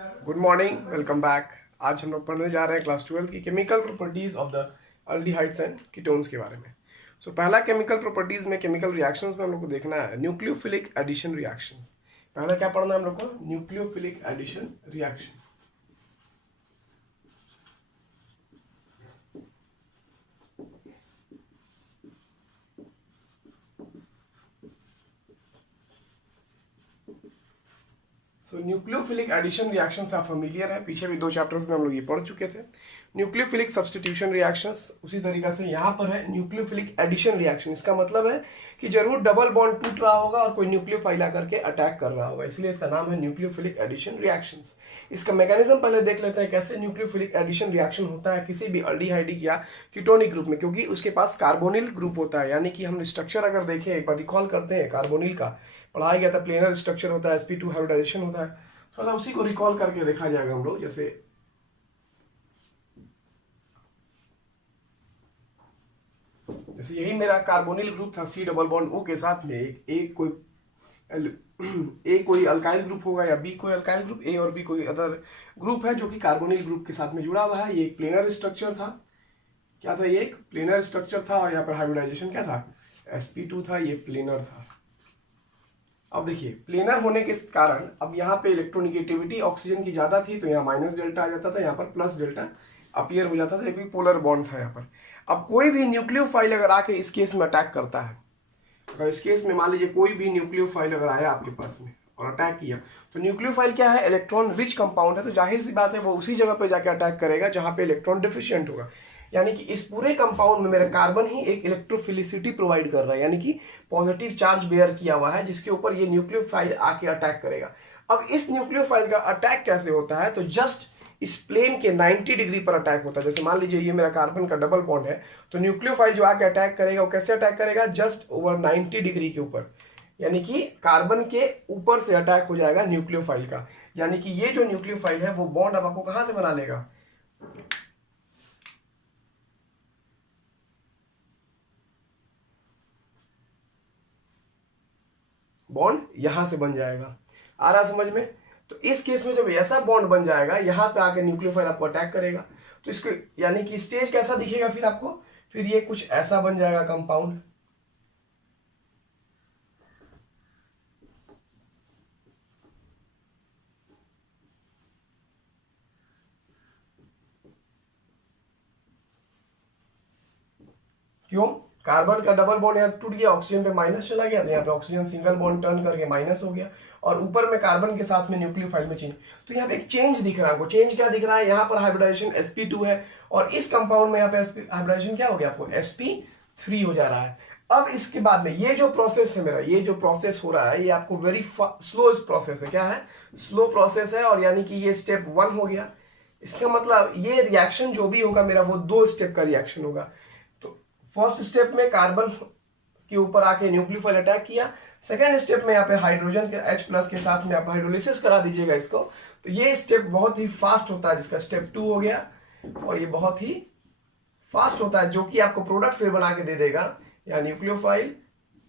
Good morning, welcome back. आज हम लोग पढ़ने जा रहे हैं क्लास 12 की chemical properties of the aldehydes and ketones के बारे में। पहला केमिकल प्रॉपर्टीज में केमिकल रिएक्शंस में हम लोग को देखना है न्यूक्लियोफिलिक एडिशन रिएक्शंस। पहला क्या पढ़ना है हम लोग को? Nucleophilic addition reaction. Nucleophilic addition reaction से आप फेमिलियर है, पीछे भी 2 चैप्टर्स में हम लोग ये पढ़ चुके थे। न्यूक्लियोफिलिक सब्स्टिट्यूशन रिएक्शंस उसी तरीके से यहाँ पर है न्यूक्लियोफिलिक एडिशन रिएक्शन। इसका मतलब है कि जरूर डबल बॉन्ड टूट रहा होगा और कोई न्यूक्लियोफाइल आकर के अटैक कर रहा होगा, इसलिए इसका नाम है न्यूक्लियोफिलिक एडिशन रिएक्शंस। इसका मैकेनिज्म पहले देख लेते हैं कैसे न्यूक्लियोफिलिक एडिशन रिएक्शन होता है किसी भी अल्डिहाइडिक या कीटोनिक ग्रुप में, क्योंकि उसके पास कार्बोनिल ग्रुप होता है। यानी कि हम स्ट्रक्चर अगर देखें, एक बार रिकॉल करते हैं, कार्बोनिल का पढ़ाया गया था, प्लेनर स्ट्रक्चर होता है, sp2 हाइब्रिडाइजेशन होता है, थोड़ा उसी को रिकॉल करके देखा जाएगा हम लोग। जैसे यही मेरा कार्बोनिल ग्रुप था C डबल बॉन्ड O के साथ में एक कोई ए कोई अल्काइल ग्रुप होगा या बी कोई अल्काइल ग्रुप, ए और बी कोई अदर ग्रुप है जो कि कार्बोनिल ग्रुप के साथ में जुड़ा हुआ है। ये एक प्लेनर स्ट्रक्चर था। क्या था? ये एक प्लेनर स्ट्रक्चर था और यहाँ पर हाइब्रिडाइजेशन क्या था? sp2 था, ये प्लेनर था। अब देखिए, प्लेनर होने के कारण अब यहाँ पे इलेक्ट्रोनिगेटिविटी ऑक्सीजन की ज्यादा थी, तो यहाँ माइनस डेल्टा आ जाता था, यहाँ पर प्लस डेल्टा अपीयर हो जाता था, क्योंकि पोलर बॉन्ड था यहाँ पर। अब कोई भी न्यूक्लियोफाइल अगर आके इस केस में अटैक करता है, अगर इस केस में मान लीजिए कोई भी न्यूक्लियोफाइल अगर आया आपके पास में और अटैक किया, तो न्यूक्लियोफाइल क्या है? इलेक्ट्रॉन रिच कंपाउंड है, तो जाहिर सी बात है वो उसी जगह पे जाके अटैक करेगा जहां पे इलेक्ट्रॉन डिफिशियंट होगा। यानी कि इस पूरे कंपाउंड में मेरा कार्बन ही एक इलेक्ट्रोफिलिसिटी प्रोवाइड कर रहा है, यानी कि पॉजिटिव चार्ज बेयर किया हुआ है, जिसके ऊपर ये न्यूक्लियोफाइल आके अटैक करेगा। अब इस न्यूक्लियोफाइल का अटैक कैसे होता है? तो जस्ट इस प्लेन के 90 डिग्री पर अटैक होता है। जैसे मान लीजिए ये मेरा कार्बन का डबल बॉन्ड है, तो न्यूक्लियोफाइल जो आके अटैक करेगा वो कैसे अटैक करेगा? जस्ट ओवर 90 डिग्री के ऊपर, यानी कि कार्बन के ऊपर से अटैक हो जाएगा न्यूक्लियोफाइल का। यानी कि ये जो न्यूक्लियोफाइल है वो बॉन्ड अब आपको कहां से बना लेगा? बॉन्ड यहां से बन जाएगा। आ रहा समझ में? तो इस केस में जब ऐसा बॉन्ड बन जाएगा, यहां पे आके न्यूक्लियोफाइल आपको अटैक करेगा, तो इसको यानी कि स्टेज कैसा दिखेगा फिर आपको? फिर ये कुछ ऐसा बन जाएगा कंपाउंड। क्यों? कार्बन का डबल बॉन्ड यहाँ टूट गया, ऑक्सीजन पे माइनस चला गया, तो यहाँ पे ऑक्सीजन सिंगल बॉन्ड टर्न करके माइनस हो गया, और ऊपर में कार्बन के साथ में न्यूक्लियोफाइल में चेंज। तो यहाँ पे एक चेंज दिख रहा है आपको। चेंज क्या दिख रहा है? यहाँ पर हाइब्रिडाइजेशन sp2 है, और इस कंपाउंड में यहाँ पे हाइब्रिडाइजेशन क्या हो गया आपको? sp3 हो जा रहा है। अब इसके बाद में ये जो प्रोसेस है मेरा, ये जो प्रोसेस हो रहा है, ये आपको वेरी स्लो प्रोसेस है। क्या है? स्लो प्रोसेस है, और यानी कि ये स्टेप 1 हो गया। इसका मतलब ये रिएक्शन जो भी होगा मेरा, वो 2 स्टेप का रिएक्शन होगा। फर्स्ट स्टेप में कार्बन के ऊपर आके न्यूक्लियोफाइल अटैक किया, सेकेंड स्टेप में यहाँ पे हाइड्रोजन के H+ के साथ में आप हाइड्रोलिसिस करा दीजिएगा इसको, तो ये स्टेप बहुत ही फास्ट होता है, जिसका स्टेप 2 हो गया, और ये बहुत ही फास्ट होता है, जो कि आपको प्रोडक्ट फिर बना के दे देगा। यहाँ न्यूक्लियोफाइल,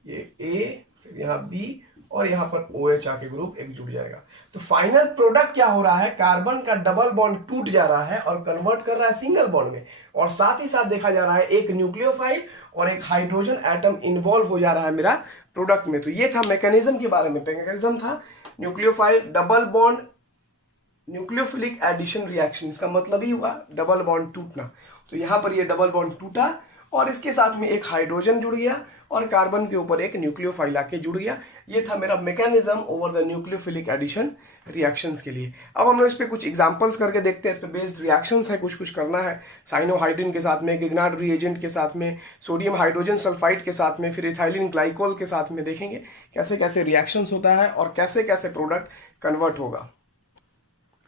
ये A, यहाँ B, और यहाँ पर OH आके ग्रुप एक जुड़ जाएगा। तो फाइनल प्रोडक्ट क्या हो रहा है? कार्बन का डबल बॉन्ड टूट जा रहा है और कन्वर्ट कर रहा है सिंगल बॉन्ड में, और साथ ही साथ देखा जा रहा है एक न्यूक्लियोफाइल और एक हाइड्रोजन एटम इन्वॉल्व हो जा रहा है मेरा प्रोडक्ट में। तो ये था मैकेनिज्म के बारे में। मैकेनिज्म था nucleophile double bond nucleophilic addition reaction. इसका मतलब ही हुआ डबल बॉन्ड टूटना। तो यहाँ पर ये डबल बॉन्ड टूटा और इसके साथ में एक हाइड्रोजन जुड़ गया और कार्बन के ऊपर एक न्यूक्लियोफाइल आके जुड़ गया। ये था मेरा mechanism over the nucleophilic addition reactions के लिए। अब हम लोग इस पे कुछ एग्जांपल्स करके देखते हैं। इस पे बेस्ड रिएक्शंस है, कुछ कुछ करना है। साइनोहाइड्रिन के साथ में, गिग्नार्ड रिएजेंट के साथ में, सोडियम हाइड्रोजन सल्फाइड के साथ में, फिर इथाइलिन ग्लाइकोल के साथ में देखेंगे कैसे कैसे रिएक्शंस होता है और कैसे कैसे प्रोडक्ट कन्वर्ट होगा।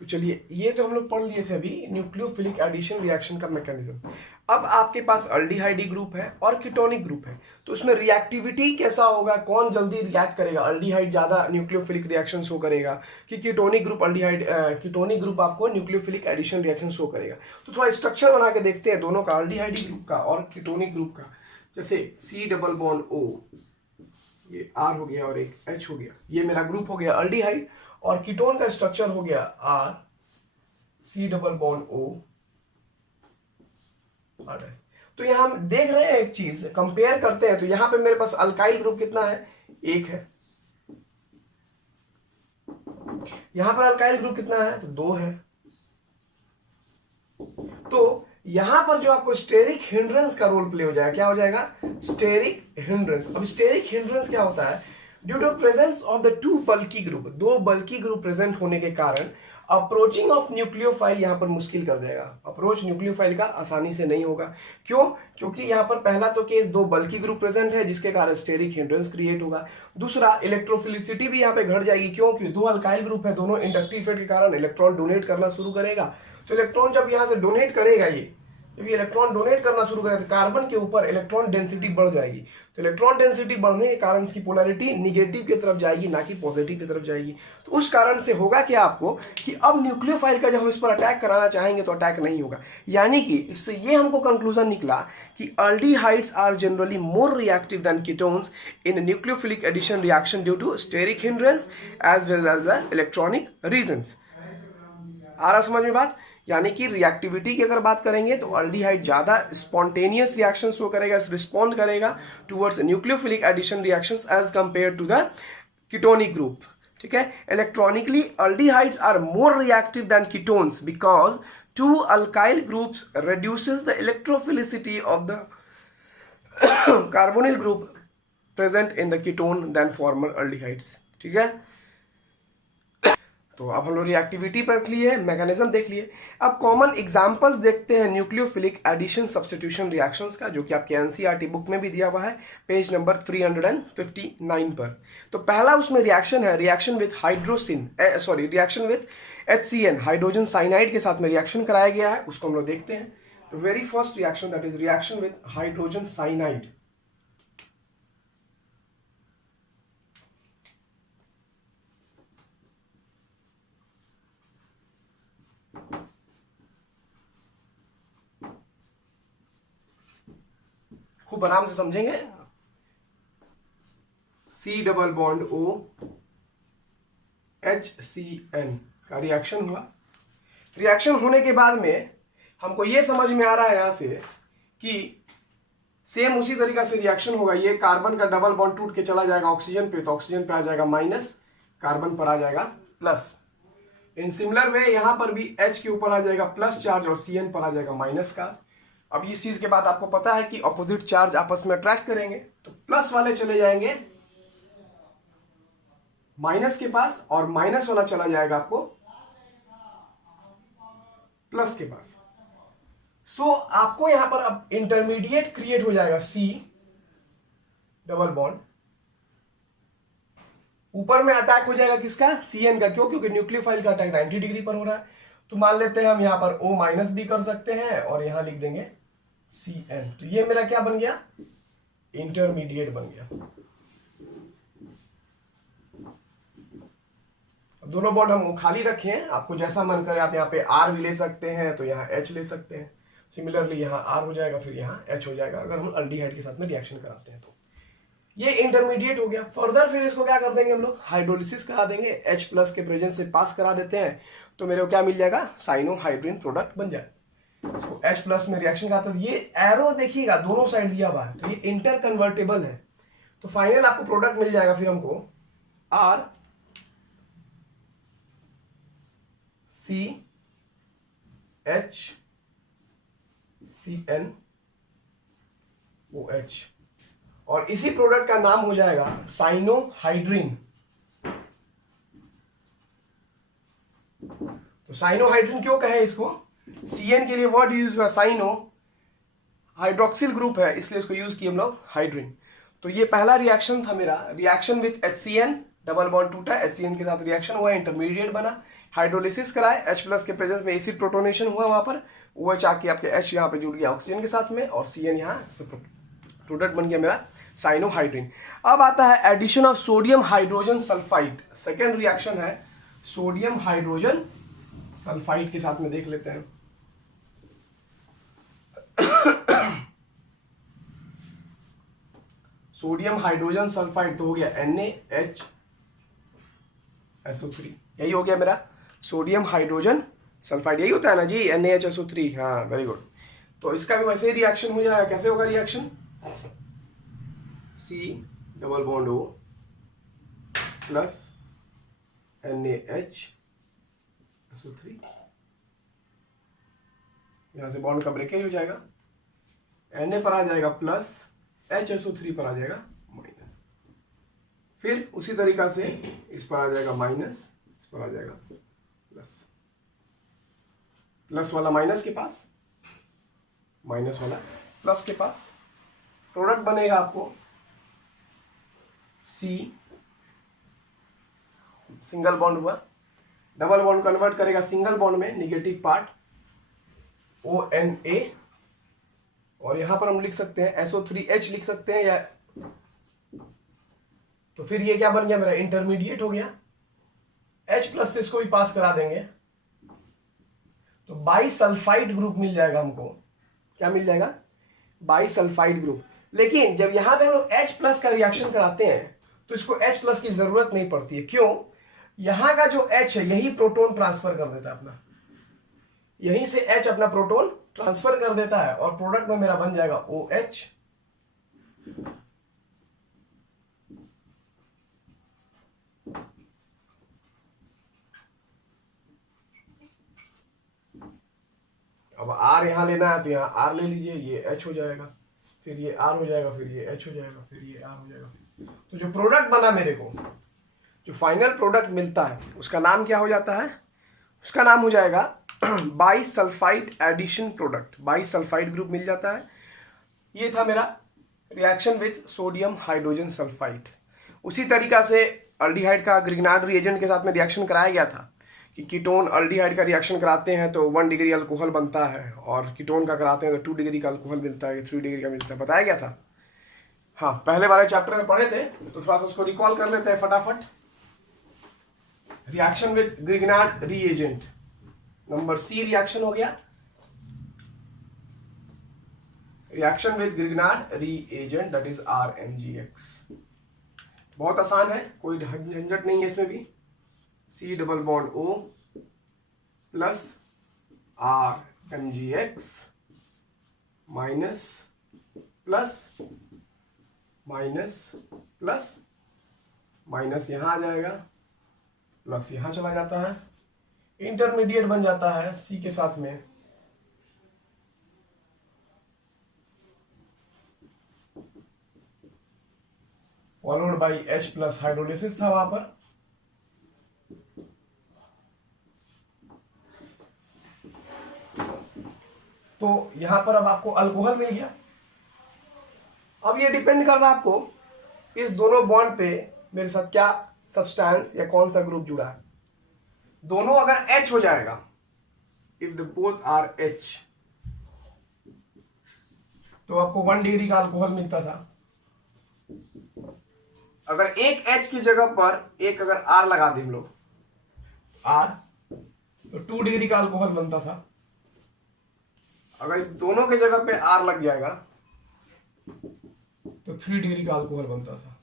तो चलिए, ये तो हम लोग पढ़ लिए थे अभी न्यूक्लियोफिलिक एडिशन रिएक्शन का मैकेनिज्म। अब आपके पास अल्डिहाइडी ग्रुप है और कीटोनिक ग्रुप है, तो उसमें रिएक्टिविटी कैसा होगा? कौन जल्दी रिएक्ट करेगा? अल्डिहाइड ज्यादा न्यूक्लियोफिलिक रिएक्शन शो करेगा कि कीटोनिक ग्रुप? कीटोनिक ग्रुप आपको न्यूक्लियोफिलिक एडिशन रिएक्शन शो करेगा। तो थोड़ा स्ट्रक्चर बना के देखते हैं दोनों का, अल्डिहाइडी ग्रुप का और कीटोनिक ग्रुप का। जैसे C डबल बॉन्ड O, ये R हो गया और एक H हो गया, ये मेरा ग्रुप हो गया अल्डिहाइड, और कीटोन का स्ट्रक्चर हो गया R C double bond O R dash. तो यहां हम देख रहे हैं एक चीज, कंपेयर करते हैं, तो यहां पे मेरे पास अल्काइल ग्रुप कितना है, 1 है। यहां पर अल्काइल ग्रुप कितना है, तो 2 है। तो यहां पर जो आपको स्टेरिक हिंड्रेंस का रोल प्ले हो जाएगा, क्या हो जाएगा, स्टेरिक हिंड्रेंस। अब स्टेरिक हिंड्रेंस क्या होता है, due to presence of the two bulky group, 2 bulky group present होने के कारण अप्रोचिंग ऑफ न्यूक्लियोफाइल यहां पर मुश्किल कर देगा। अप्रोच न्यूक्लियोफाइल का आसानी से नहीं होगा। क्यों, क्योंकि यहां पर पहला तो केस 2 बल्की ग्रुप प्रेजेंट है, जिसके कारण स्टेरिक हिंड्रेंस क्रिएट होगा। दूसरा, इलेक्ट्रोफिलिसिटी भी यहां पे घट जाएगी। क्यों, क्योंकि 2 अल्काइल ग्रुप है, दोनों इंडक्टिव इफेक्ट के कारण इलेक्ट्रॉन डोनेट करना शुरू करेगा। तो इलेक्ट्रॉन जब यहां से डोनेट करेगा, ये जब ये इलेक्ट्रॉन डोनेट करना शुरू करेगा, तो कार्बन के ऊपर इलेक्ट्रॉन डेंसिटी बढ़ जाएगी। तो इलेक्ट्रॉन डेंसिटी बढ़ने के कारण इसकी पोलैरिटी निगेटिव की तरफ जाएगी, ना कि पॉजिटिव की तरफ जाएगी। तो उस कारण से होगा क्या आपको कि अब न्यूक्लियोफाइल का जब हम इस पर अटैक कराना चाहेंगे तो अटैक नहीं होगा। यानी कि इससे ये हमको कंक्लूजन निकला कि aldehydes are generally more reactive than ketones in nucleophilic addition reaction due to steric hindrance as well as the electronic reasons. आ रहा समझ में बात। यानी कि रिएक्टिविटी की अगर बात करेंगे तो अल्डिहाइड ज्यादा स्पॉन्टेनियस रिएक्शन शो करेगा, रिस्पॉन्ड करेगा towards nucleophilic addition reactions as compare to the ketonic group. ठीक है, electronically aldehydes are more reactive than ketones because 2 alkyl groups reduces the electrophilicity of the carbonyl group present in the ketone than former aldehydes। ठीक है, तो अब हम लोग reactivity पर लिए, मैकेनिज्म देख लिए। अब कॉमन एग्जांपल्स देखते हैं न्यूक्लियोफिलिक एडिशन सब्स्टिट्यूशन रिएक्शंस का, जो कि आपके एनसीईआरटी बुक में भी दिया हुआ है, पेज नंबर 359 पर। तो पहला उसमें रिएक्शन है, reaction with hydrazine reaction with HCN, hydrogen cyanide के साथ में रिएक्शन कराया गया है, उसको हम लोग देखते हैं। तो very first reaction, that is reaction with hydrogen cyanide. खूब आराम से समझेंगे। C double bond O HCN का रिएक्शन हुआ। रिएक्शन होने के बाद में हमको ये समझ में आ रहा है यहां से कि सेम उसी तरीका से रिएक्शन होगा। ये कार्बन का डबल बॉन्ड टूट के चला जाएगा ऑक्सीजन पे, तो ऑक्सीजन पे आ जाएगा माइनस, कार्बन पर आ जाएगा प्लस। इन सिमिलर वे यहां पर भी H के ऊपर आ जाएगा प्लस चार्ज और CN पर आ जाएगा माइनस का। अब इस चीज के बाद आपको पता है कि ऑपोजिट चार्ज आपस में अट्रैक्ट करेंगे, तो प्लस वाले चले जाएंगे माइनस के पास और माइनस वाला चला जाएगा आपको प्लस के पास। सो आपको यहां पर अब इंटरमीडिएट क्रिएट हो जाएगा C डबल बॉन्ड, ऊपर में अटैक हो जाएगा किसका, CN का। क्यों, क्योंकि न्यूक्लियोफाइल का अटैक 90 डिग्री पर हो रहा है। तो मान लेते हैं हम यहां पर O माइनस भी कर सकते हैं और यहां लिख देंगे CN। तो ये मेरा क्या बन गया, इंटरमीडिएट बन गया। अब दोनों बॉन्ड हम खाली रखे हैं, आपको जैसा मन करे आप यहाँ पे R भी ले सकते हैं, तो यहाँ H ले सकते हैं। सिमिलरली यहाँ R हो जाएगा, फिर यहाँ H हो जाएगा, अगर हम अल्डिहाइड के साथ में रिएक्शन कराते हैं तो। ये इंटरमीडिएट हो गया। फर्दर फिर इसको क्या कर देंगे हम लोग, हाइड्रोलिसिस करा देंगे, H प्लस के प्रेजेंस से पास करा देते हैं, तो मेरे को क्या मिल जाएगा, साइनोहाइड्रिन प्रोडक्ट बन जाए। इसको H प्लस में रिएक्शन कराते हैं, तो ये एरो देखिएगा दोनों साइड दिया हुआ है, तो ये इंटर कन्वर्टेबल है। तो फाइनल आपको प्रोडक्ट मिल जाएगा फिर हमको R C H CN OH, और इसी प्रोडक्ट का नाम हो जाएगा साइनोहाइड्रिन। तो साइनोहाइड्रिन क्यों कहे इसको, CN के लिए वर्ड यूज हुआ साइनो, हाइड्रोक्सिल ग्रुप है इसलिए इसको यूज किया हम लोग हाइड्रिन। तो ये पहला रिएक्शन था मेरा, reaction with HCN, double bond टूटा, HCN के साथ रिएक्शन हुआ, इंटरमीडिएट बना, हाइड्रोलिसिस कराए, H प्लस के प्रेजेंस में एसिड प्रोटोनेशन हुआ, वहां पर OH आके आपके H यहाँ पे जुड़ गया ऑक्सीजन के साथ में, और CN यहाँ प्रोडक्ट बन गया मेरा साइनोहाइड्रिन। अब आता है addition of sodium hydrogen sulphide. Second reaction है सोडियम हाइड्रोजन सल्फाइड के साथ में, देख लेते हैं। सोडियम हाइड्रोजन सल्फाइड तो हो गया NaHSO3, यही हो गया मेरा सोडियम हाइड्रोजन सल्फाइड यही होता है ना जी, NaHSO3, हाँ वेरी गुड। तो इसका भी वैसे ही रिएक्शन हो जाएगा। कैसे होगा reaction? C double bond O plus NaHSO3, यहां से बॉन्ड का ब्रेकेज हो जाएगा, Na पर आ जाएगा प्लस, HSO3 पर आ जाएगा माइनस, फिर उसी तरीका से इस पर आ जाएगा माइनस, इस पर आ जाएगा प्लस, प्लस वाला माइनस के पास, माइनस वाला प्लस के पास, प्रोडक्ट बनेगा आपको C, सिंगल बॉन्ड हुआ, डबल बॉन्ड कन्वर्ट करेगा सिंगल बॉन्ड में, निगेटिव पार्ट ONA, और यहां पर हम लिख सकते हैं SO3H लिख सकते हैं, या तो फिर ये क्या बन गया मेरा, इंटरमीडिएट हो गया। H प्लस से इसको भी पास करा देंगे तो बाइसल्फाइड ग्रुप मिल जाएगा हमको। क्या मिल जाएगा? Bisulphide group. लेकिन जब यहां पे हम लोग H प्लस का रिएक्शन कराते हैं तो इसको H प्लस की जरूरत नहीं पड़ती है। क्यों? यहां का जो H है यही प्रोटोन ट्रांसफर कर देता है अपना, यहीं से H अपना प्रोटोन ट्रांसफर कर देता है, और प्रोडक्ट में मेरा बन जाएगा OH अब R यहां लेना है तो यहां R ले लीजिए, ये H हो जाएगा, फिर ये R हो जाएगा, फिर ये H हो जाएगा, फिर ये R हो जाएगा। तो जो प्रोडक्ट बना मेरे को, जो फाइनल प्रोडक्ट मिलता है उसका नाम क्या हो जाता है? उसका नाम हो जाएगा bisulphide addition product, bisulphide group मिल जाता है। ये था मेरा reaction with sodium hydrogen sulphide. उसी तरीका से अल्डिहाइड का ग्रिग्नार्ड रिएजेंट के साथ में रिएक्शन कराया गया था कि कीटोन अल्डिहाइड का रिएक्शन कराते हैं तो 1 डिग्री अल्कोहल बनता है, और कीटोन का कराते हैं तो 2 डिग्री का अल्कोहल मिलता है, 3 डिग्री का मिलता है, बताया गया था। हाँ, पहले वाले चैप्टर में पढ़े थे, तो थोड़ा सा उसको रिकॉल कर लेते हैं फटाफट। Reaction with Grignard reagent, number C reaction हो गया, reaction with Grignard reagent that is RMgX। बहुत आसान है, कोई झंझट नहीं है इसमें भी। C double bond O plus RMgX minus plus minus plus minus, यहां आ जाएगा प्लस, यहां चला जाता है, इंटरमीडिएट बन जाता है C के साथ में, followed by H plus, hydrolysis था वहां पर। तो यहां पर अब आपको अल्कोहल मिल गया। अब ये डिपेंड कर रहा है आपको इस दोनों बॉन्ड पे मेरे साथ क्या सब्सटेंस या कौन सा ग्रुप जुड़ा है। दोनों अगर H हो जाएगा, if the both are H, तो आपको 1 डिग्री का अल्कोहल मिलता था। अगर एक H की जगह पर एक अगर R लगा दें हम लोग R, तो 2 डिग्री का अल्कोहल बनता था। अगर इस दोनों के जगह पे R लग जाएगा तो 3 डिग्री का अल्कोहल बनता था।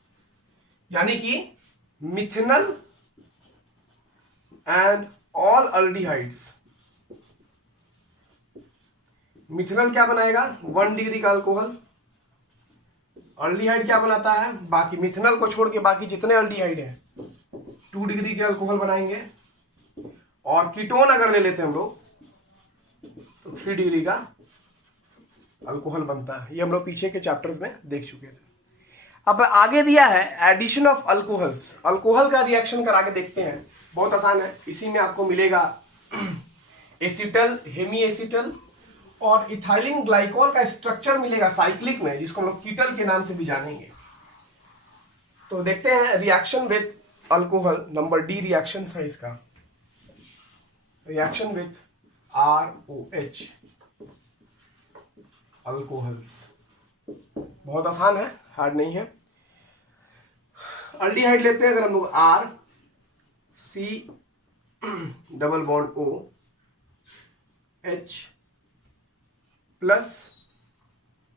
यानी कि methanal and all aldehydes, methanal क्या बनाएगा? 1 डिग्री का अल्कोहल। अल्डिहाइड क्या बनाता है? बाकी मिथेनल को छोड़ के बाकी जितने अल्डिहाइड हैं 2 डिग्री के अल्कोहल बनाएंगे। और कीटोन अगर ले लेते हैं हम लोग तो 3 डिग्री का अल्कोहल बनता है। ये हम लोग पीछे के चैप्टर्स में देख चुके थे। अब आगे दिया है एडिशन ऑफ अल्कोहल्स, अल्कोहल का रिएक्शन करा के देखते हैं। बहुत आसान है, इसी में आपको मिलेगा एसिटल, हेमी एसिटल और इथाइलिन ग्लाइकोल का स्ट्रक्चर मिलेगा साइक्लिक में, जिसको हम लोग कीटल के नाम से भी जानेंगे। तो देखते हैं reaction with alcohol, number D reaction है इसका, रिएक्शन विथ ROH अल्कोहल्स। बहुत आसान है, हार्ड नहीं है। अल्डिहाइड लेते हैं अगर हम लोग R, C double bond O H plus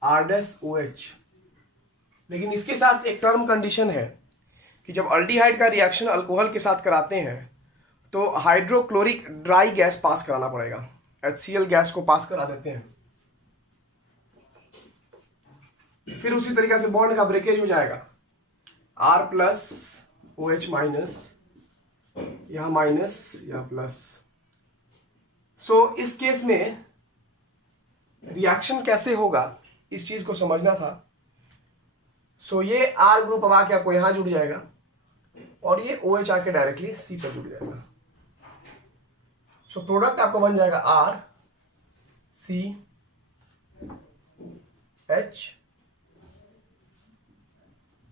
R-OH। लेकिन इसके साथ एक टर्म कंडीशन है कि जब अल्डिहाइड का रिएक्शन अल्कोहल के साथ कराते हैं तो हाइड्रोक्लोरिक ड्राई गैस पास कराना पड़ेगा, HCl गैस को पास करा देते हैं। फिर उसी तरीके से बॉन्ड का ब्रेकेज हो जाएगा, R प्लस OH माइनस, यहां माइनस यहां प्लस। सो इस केस में रिएक्शन कैसे होगा इस चीज को समझना था। सो ये R ग्रुप अब आके आपको यहां जुड़ जाएगा और ये OH आके डायरेक्टली C पर जुड़ जाएगा। सो प्रोडक्ट आपका बन जाएगा R C H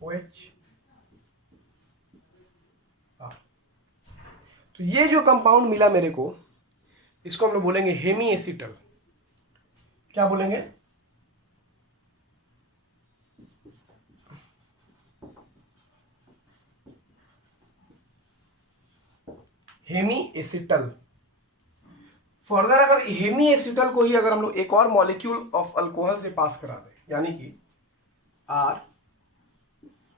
OH R। तो ये जो कंपाउंड मिला मेरे को, इसको हम लोग बोलेंगे हेमी एसिटल। क्या बोलेंगे? Hemi acetal. फर्दर अगर हेमी एसिटल को ही अगर हम लोग एक और मॉलिक्यूल ऑफ अल्कोहल से पास करा दें, यानी कि R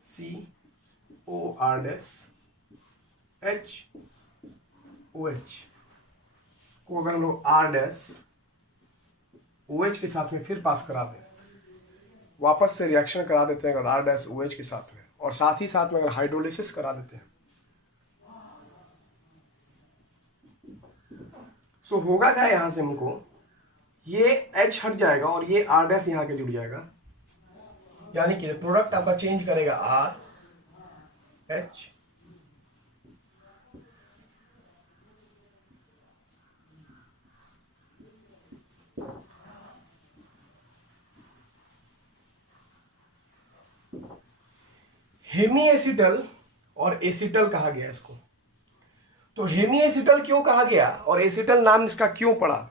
C O R dash H OH को अगर हम लोग R डैश OH के साथ में फिर पास करा दें, वापस से रिएक्शन करा देते हैं अगर R डैश OH के साथ में, और साथ ही साथ में अगर हाइड्रोलिसिस करा देते हैं, तो होगा क्या यहां से हमको, ये H हट जाएगा और ये R डैश यहां के जुड़ जाएगा, यानी कि प्रोडक्ट आपका चेंज करेगा R H हेमी एसिटल और एसिटल कहा गया इसको। तो हेमी एसिटल क्यों कहा गया और एसिटल नाम इसका क्यों पड़ा,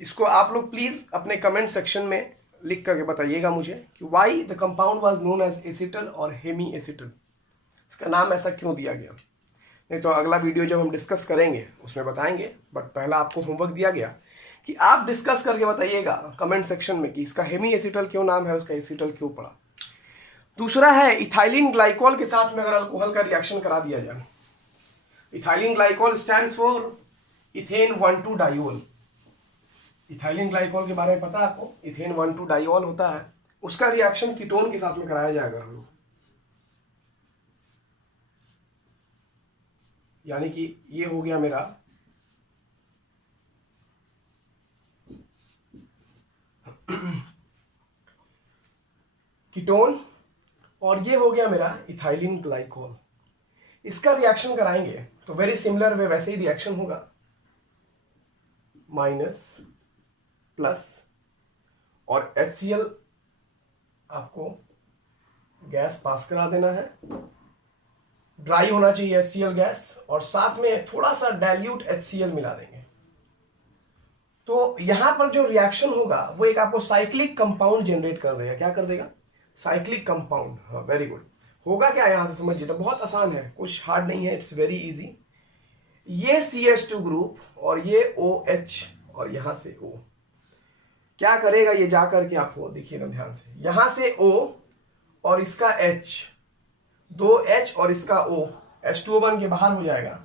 इसको आप लोग प्लीज अपने कमेंट सेक्शन में लिख करके बताइएगा मुझे कि why the compound was known as acetal और हेमी एसिटल, इसका नाम ऐसा क्यों दिया गया। नहीं तो अगला वीडियो जब हम डिस्कस करेंगे उसमें बताएंगे, बट पहला आपको होमवर्क दिया गया कि आप डिस्कस करके बताइएगा कमेंट सेक्शन में कि इसका हेमी एसिटल क्यों नाम है, उसका एसिटल क्यों पड़ा। दूसरा है इथाइलिन ग्लाइकोल के साथ में अगर अल्कोहल का रिएक्शन करा दिया जाए, ethylene glycol stands for ethane 1,2 diol. Ethylene glycol के बारे में पता है आपको, इथेन 1,2 डाइओल होता है, उसका रिएक्शन कीटोन के साथ में कराया जाएगा हम लोग, यानी कि ये हो गया मेरा कीटोन और ये हो गया मेरा इथाइलिन ग्लाइकोल। इसका रिएक्शन कराएंगे तो वेरी सिमिलर वे वैसे ही रिएक्शन होगा, माइनस प्लस और HCl आपको गैस पास करा देना है, ड्राई होना चाहिए HCl गैस, और साथ में थोड़ा सा डाइल्यूट HCl मिला देंगे। तो यहां पर जो रिएक्शन होगा वो एक आपको साइक्लिक कंपाउंड जनरेट कर देगा। क्या कर देगा? Cyclic compound. हाँ, वेरी गुड। होगा क्या यहां से समझिए, तो बहुत आसान है, कुछ हार्ड नहीं है, इट्स वेरी इजी। ये CH2 ग्रुप और ये OH और यहां से O क्या करेगा, ये जाकर के आपको देखिएगा ध्यान से, यहां से O और इसका H, 2H और इसका O, H2O बन के बाहर हो जाएगा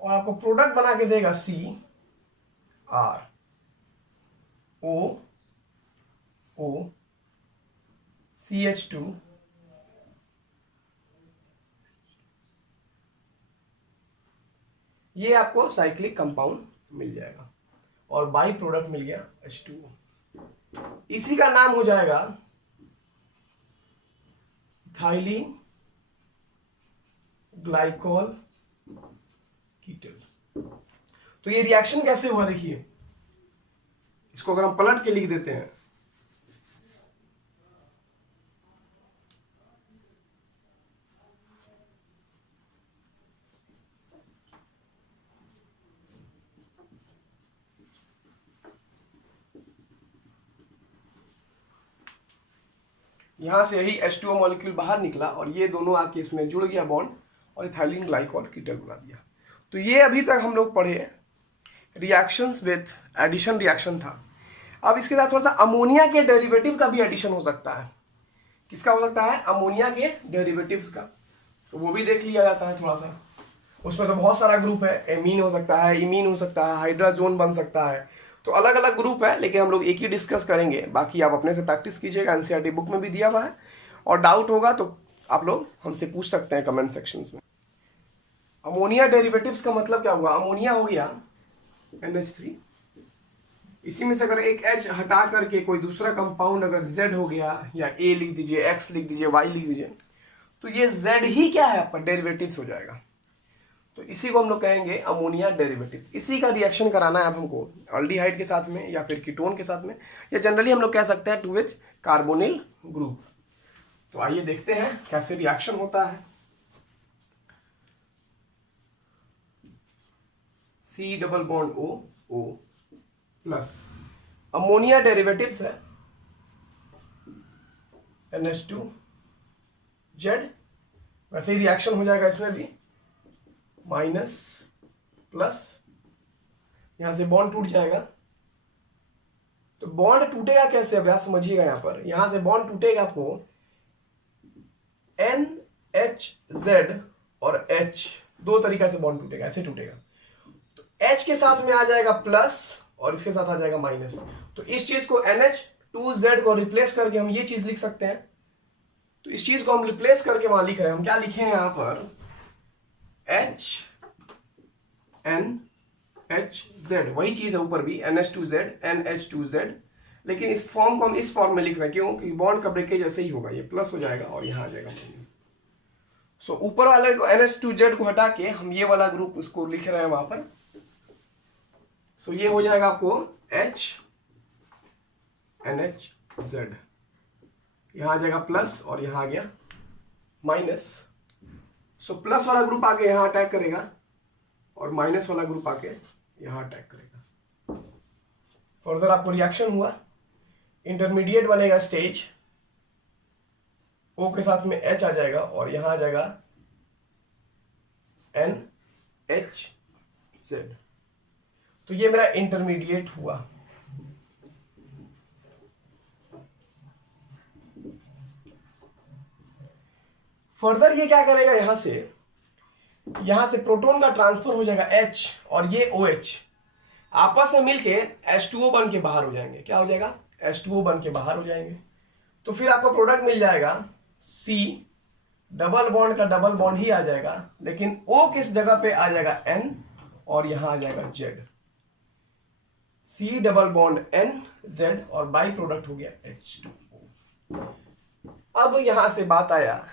और आपको प्रोडक्ट बना के देगा CR O CH2 ये आपको साइक्लिक कंपाउंड मिल जाएगा और बाई प्रोडक्ट मिल गया H2O। इसी का नाम हो जाएगा इथाइलिन ग्लाइकोल कीटल। तो ये रिएक्शन कैसे हुआ देखिए, इसको अगर हम पलट के लिख देते हैं, यहां से यही H2O मॉलिक्यूल बाहर निकला और ये दोनों आके इसमें जुड़ गया बॉन्ड और इथाइलिन ग्लाइकोल कीटल बना दिया। तो ये अभी तक हम लोग पढ़े रिएक्शंस विथ एडिशन रिएक्शन था। अब इसके साथ थोड़ा सा अमोनिया के डेरिवेटिव का भी एडिशन हो सकता है। किसका हो सकता है? अमोनिया के डेरिवेटिव्स का, तो वो भी देख लिया जाता है थोड़ा सा। उसमें तो बहुत सारा ग्रुप है, एमीन हो सकता है, इमीन हो सकता है, हाइड्राजोन बन सकता है, तो अलग अलग ग्रुप है, लेकिन हम लोग एक ही डिस्कस करेंगे। बाकी आप अपने से प्रैक्टिस कीजिएगा, एनसीईआरटी बुक में भी दिया हुआ है, और डाउट होगा तो आप लोग हमसे पूछ सकते हैं कमेंट सेक्शंस में। अमोनिया डेरिवेटिव्स का मतलब क्या हुआ? अमोनिया हो गया NH3, इसी में से अगर एक H हटा करके कोई दूसरा कंपाउंड अगर Z हो गया, या A लिख दीजिए, X लिख दीजिए, Y लिख दीजिए, तो ये Z ही क्या है आपका? डेरिवेटिव्स हो जाएगा। तो इसी को हम लोग कहेंगे अमोनिया डेरिवेटिव्स। इसी का रिएक्शन कराना है अब हमको अल्डिहाइड के साथ में, या फिर कीटोन के साथ में, या जनरली हम लोग कह सकते हैं 2H कार्बोनिल ग्रुप। तो आइए देखते हैं कैसे रिएक्शन होता है। C double bond O plus ammonia derivatives है NH2Z, वैसे ही रिएक्शन हो जाएगा इसमें भी, माइनस प्लस, यहां से बॉन्ड टूट जाएगा। तो बॉन्ड टूटेगा कैसे? अब समझिएगा, यहां पर यहां से बॉन्ड टूटेगा आपको NHZ और H, दो तरीका से बॉन्ड टूटेगा, ऐसे टूटेगा। तो H के साथ में आ जाएगा प्लस और इसके साथ आ जाएगा माइनस। तो इस चीज को NH2Z को रिप्लेस करके हम ये चीज लिख सकते हैं। तो इस चीज को हम रिप्लेस करके वहां लिख रहे हैं, हम क्या लिखे हैं यहां पर? HNHZ, वही चीज है ऊपर भी, NH2Z NH2Z, लेकिन इस फॉर्म को हम इस फॉर्म में लिख रहे हैं, क्यों? कि बॉन्ड का ब्रेकेज ऐसे ही होगा, ये प्लस हो जाएगा और यहां आ जाएगा माइनस। सो ऊपर वाले को NH2Z को हटा के हम ये वाला ग्रुप उसको लिख रहे हैं वहां पर। सो ये हो जाएगा आपको HNHZ, यहां आ जाएगा प्लस और यहां आ गया माइनस। सो प्लस वाला ग्रुप आके यहां अटैक करेगा और माइनस वाला ग्रुप आके यहां अटैक करेगा। फर्दर आपको रिएक्शन हुआ, इंटरमीडिएट बनेगा स्टेज, O के साथ में H आ जाएगा और यहां आ जाएगा NHZ। तो ये मेरा इंटरमीडिएट हुआ। फर्दर ये क्या करेगा? यहां से प्रोटॉन का ट्रांसफर हो जाएगा H, और ये OH आपस में मिलके H2O बन के बाहर हो जाएंगे। क्या हो जाएगा? H2O बन के बाहर हो जाएंगे। तो फिर आपको प्रोडक्ट मिल जाएगा C, डबल बॉन्ड का डबल बॉन्ड ही आ जाएगा, लेकिन O किस जगह पे आ जाएगा? N, और यहां आ जाएगा Z। C double bond NZ और बाई प्रोडक्ट हो गया H2O। अब यहां से बात आया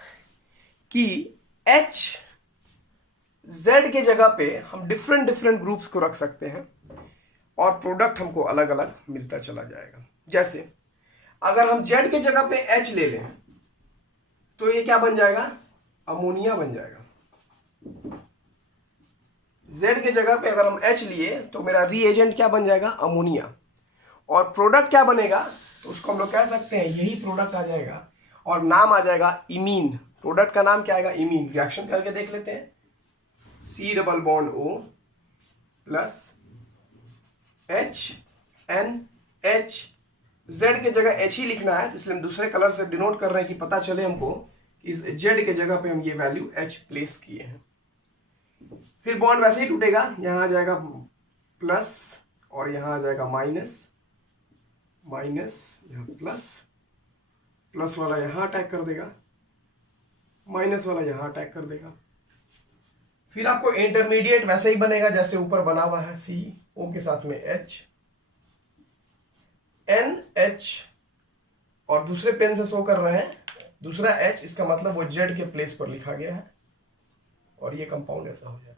कि Z के जगह पे हम डिफरेंट ग्रुप्स को रख सकते हैं और प्रोडक्ट हमको अलग अलग मिलता चला जाएगा। जैसे अगर हम Z के जगह पे H ले लें तो ये क्या बन जाएगा? अमोनिया बन जाएगा। Z के जगह पे अगर हम H लिए तो मेरा रीएजेंट क्या बन जाएगा? अमोनिया। और प्रोडक्ट क्या बनेगा? तो उसको हम लोग कह सकते हैं यही प्रोडक्ट आ जाएगा और नाम आ जाएगा इमीन। प्रोडक्ट का नाम क्या आएगा? इमीन। रिएक्शन करके देख लेते हैं। C double bond O plus HNH, Z के जगह H ही लिखना है, तो इसलिए हम दूसरे कलर से डिनोट कर रहे हैं कि पता चले हमको कि इस Z के जगह पे हम ये वैल्यू H प्लेस किए हैं। फिर बॉन्ड वैसे ही टूटेगा, यहां आ जाएगा प्लस और यहां आ जाएगा माइनस, यहां प्लस वाला यहां अटैक कर देगा, माइनस वाला यहां अटैक कर देगा। फिर आपको इंटरमीडिएट वैसे ही बनेगा जैसे ऊपर बना हुआ है, C, O के साथ में H, NH, और दूसरे पेन से शो कर रहे हैं दूसरा H, इसका मतलब वो Z के प्लेस पर लिखा गया है और ये कंपाउंड ऐसा हो जाएगा।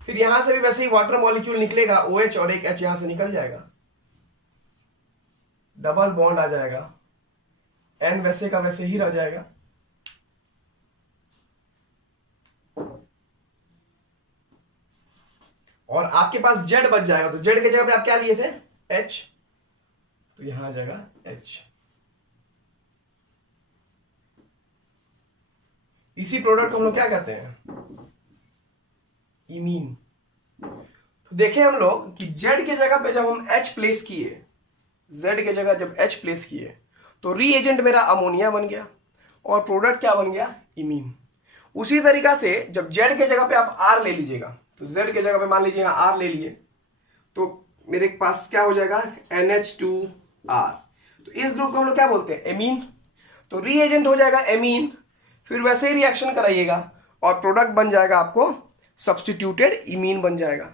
फिर यहां से भी वैसे ही वाटर मॉलिक्यूल निकलेगा, OH और एक H यहां से निकल जाएगा, डबल बॉन्ड आ जाएगा, N वैसे का वैसे ही रह जाएगा, और आपके पास Z बच जाएगा। तो Z के जगह पे आप क्या लिए थे? H, तो यहां आ जाएगा H। इसी प्रोडक्ट को हम लोग क्या कहते हैं? इमीन। तो देखें हम लोग कि Z के जगह पे जब हम H प्लेस किए, Z के जगह जब H प्लेस किए तो रीएजेंट मेरा अमोनिया बन गया और प्रोडक्ट क्या बन गया? इमीन। उसी तरीका से जब Z के जगह पे आप R ले लीजिएगा, तो Z के जगह पे मान लीजिएगा R ले लिए, तो मेरे पास क्या हो जाएगा NH2R। तो इस ग्रुप को हम लोग क्या बोलते हैं, एमीन। तो रीएजेंट हो जाएगा एमीन, फिर वैसे ही रिएक्शन कराइएगा और प्रोडक्ट बन जाएगा आपको सब्स्टिट्यूटेड इमीन बन जाएगा।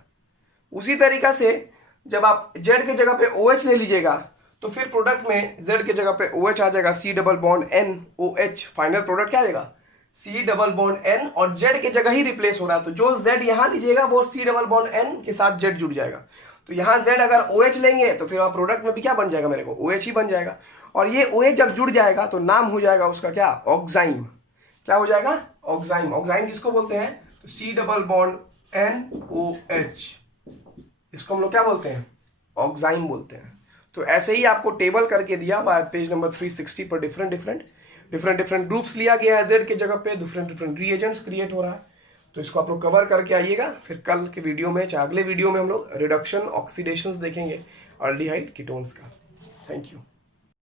उसी तरीका से जब आप Z के जगह पे OH ले लीजिएगा, तो फिर प्रोडक्ट में Z के जगह पे OH आ जाएगा, C double bond N OH, final product क्या आएगा C डबल बॉन्ड N, और Z के जगह ही रिप्लेस हो रहा है, तो जो Z यहां लीजिएगा वो C डबल बॉन्ड N के साथ Z जुड़ जाएगा। तो यहाँ Z अगर OH लेंगे तो फिर वहाँ प्रोडक्ट में भी क्या बन जाएगा, मेरे को OH ही बन जाएगा। और ये OH जब जुड़ जाएगा तो नाम हो जाएगा उसका क्या, ऑक्साइम। क्या हो जाएगा, ऑक्साइम। ऑक्साइम किसको बोलते हैं, तो C डबल बॉन्ड NOH, इसको हम लोग क्या बोलते हैं, ऑक्साइम बोलते हैं। तो ऐसे ही आपको टेबल करके दिया हुआ है पेज नंबर 360 पर, डिफरेंट ग्रुप्स लिया गया है Z के जगह पे, डिफरेंट रीएजेंट्स क्रिएट हो रहा है। तो इसको आप लोग कवर करके आइएगा, फिर कल के वीडियो में चाहे अगले वीडियो में हम लोग रिडक्शन ऑक्सीडेशंस देखेंगे अल्डिहाइड कीटोन्स का। Thank you.